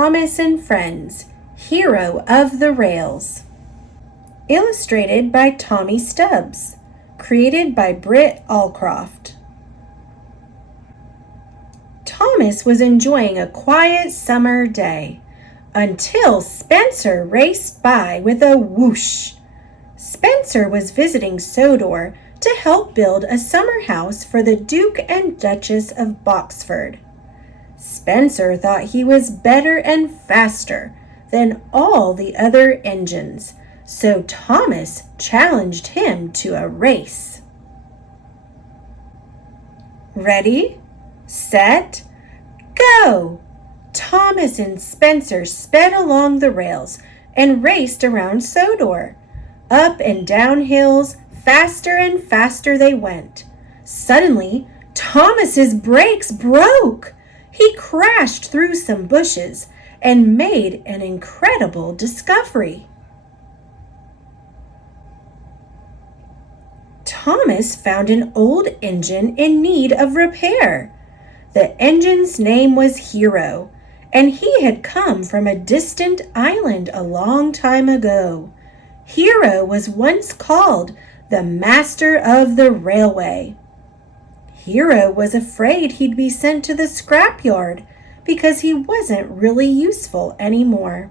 Thomas and Friends, Hero of the Rails. Illustrated by Tommy Stubbs. Created by Britt Allcroft. Thomas was enjoying a quiet summer day until Spencer raced by with a whoosh. Spencer was visiting Sodor to help build a summer house for the Duke and Duchess of Boxford. Spencer thought he was better and faster than all the other engines, so Thomas challenged him to a race. Ready, set, go! Thomas and Spencer sped along the rails and raced around Sodor. Up and down hills, faster and faster they went. Suddenly, Thomas's brakes broke. He crashed through some bushes and made an incredible discovery. Thomas found an old engine in need of repair. The engine's name was Hiro, and he had come from a distant island a long time ago. Hiro was once called the master of the railway. Hiro was afraid he'd be sent to the scrapyard because he wasn't really useful anymore.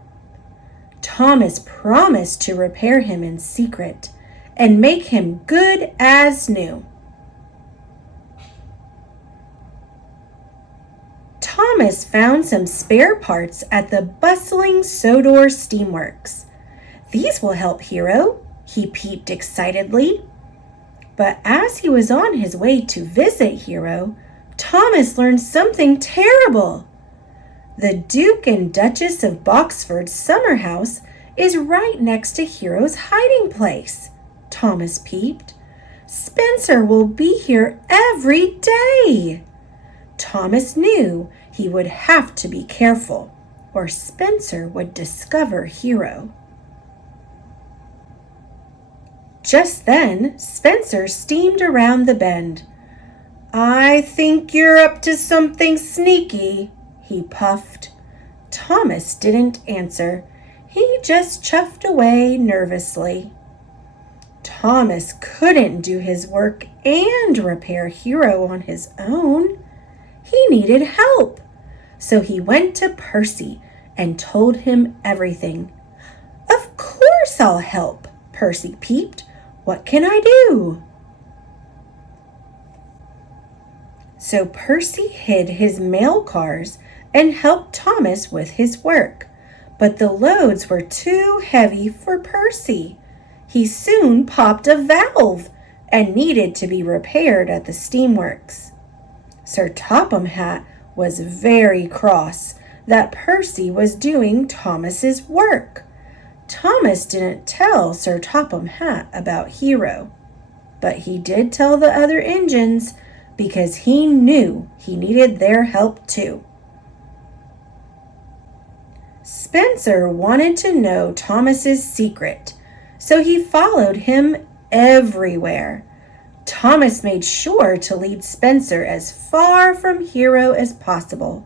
Thomas promised to repair him in secret and make him good as new. Thomas found some spare parts at the bustling Sodor steamworks. These will help Hiro, he peeped excitedly. But as he was on his way to visit Hiro, Thomas learned something terrible. The Duke and Duchess of Boxford's summer house is right next to Hiro's hiding place, Thomas peeped. Spencer will be here every day. Thomas knew he would have to be careful, or Spencer would discover Hiro. Just then, Spencer steamed around the bend. "I think you're up to something sneaky," he puffed. Thomas didn't answer. He just chuffed away nervously. Thomas couldn't do his work and repair Hiro on his own. He needed help. So he went to Percy and told him everything. "Of course I'll help," Percy peeped. "What can I do?" So Percy hid his mail cars and helped Thomas with his work. But the loads were too heavy for Percy. He soon popped a valve and needed to be repaired at the steamworks. Sir Topham Hatt was very cross that Percy was doing Thomas's work. Thomas didn't tell Sir Topham Hatt about Hiro, but he did tell the other engines because he knew he needed their help too. Spencer wanted to know Thomas's secret, so he followed him everywhere. Thomas made sure to lead Spencer as far from Hiro as possible.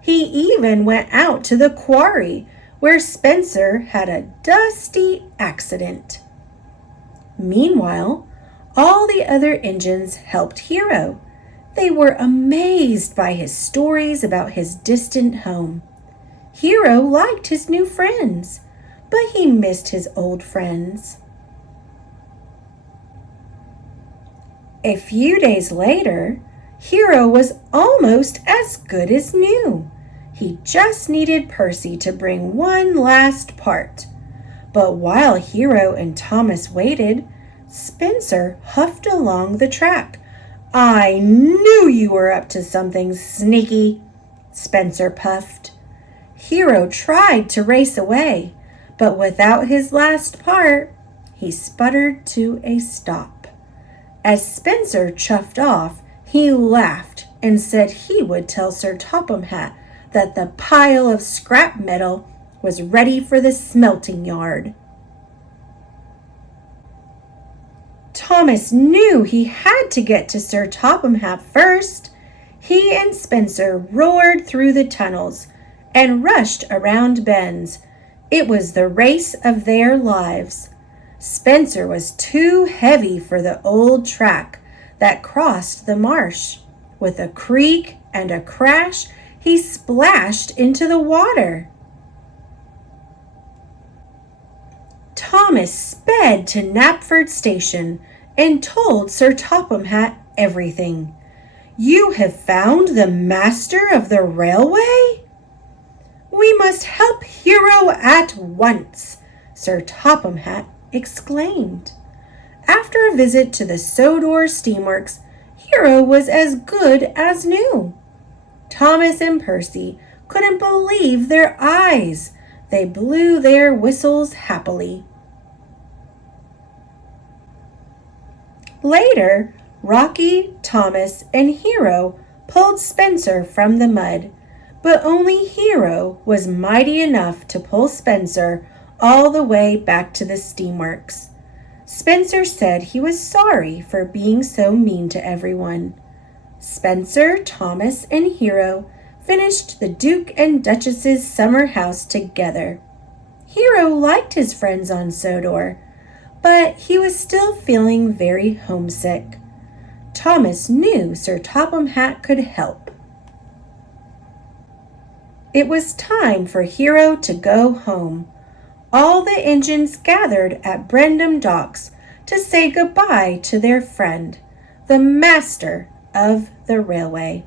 He even went out to the quarry where Spencer had a dusty accident. Meanwhile, all the other engines helped Hiro. They were amazed by his stories about his distant home. Hiro liked his new friends, but he missed his old friends. A few days later, Hiro was almost as good as new. He just needed Percy to bring one last part. But while Hiro and Thomas waited, Spencer huffed along the track. "I knew you were up to something sneaky," Spencer puffed. Hiro tried to race away, but without his last part, he sputtered to a stop. As Spencer chuffed off, he laughed and said he would tell Sir Topham Hatt that the pile of scrap metal was ready for the smelting yard. Thomas knew he had to get to Sir Topham Hatt first. He and Spencer roared through the tunnels and rushed around bends. It was the race of their lives. Spencer was too heavy for the old track that crossed the marsh. With a creak and a crash, he splashed into the water. Thomas sped to Knapford Station and told Sir Topham Hatt everything. "You have found the master of the railway?" "We must help Hiro at once," Sir Topham Hatt exclaimed. After a visit to the Sodor steamworks, Hiro was as good as new. Thomas and Percy couldn't believe their eyes. They blew their whistles happily. Later, Rocky, Thomas, and Hiro pulled Spencer from the mud, but only Hiro was mighty enough to pull Spencer all the way back to the steamworks. Spencer said he was sorry for being so mean to everyone. Spencer, Thomas, and Hiro finished the Duke and Duchess's summer house together. Hiro liked his friends on Sodor, but he was still feeling very homesick. Thomas knew Sir Topham Hatt could help. It was time for Hiro to go home. All the engines gathered at Brendam Docks to say goodbye to their friend, the master of the railway.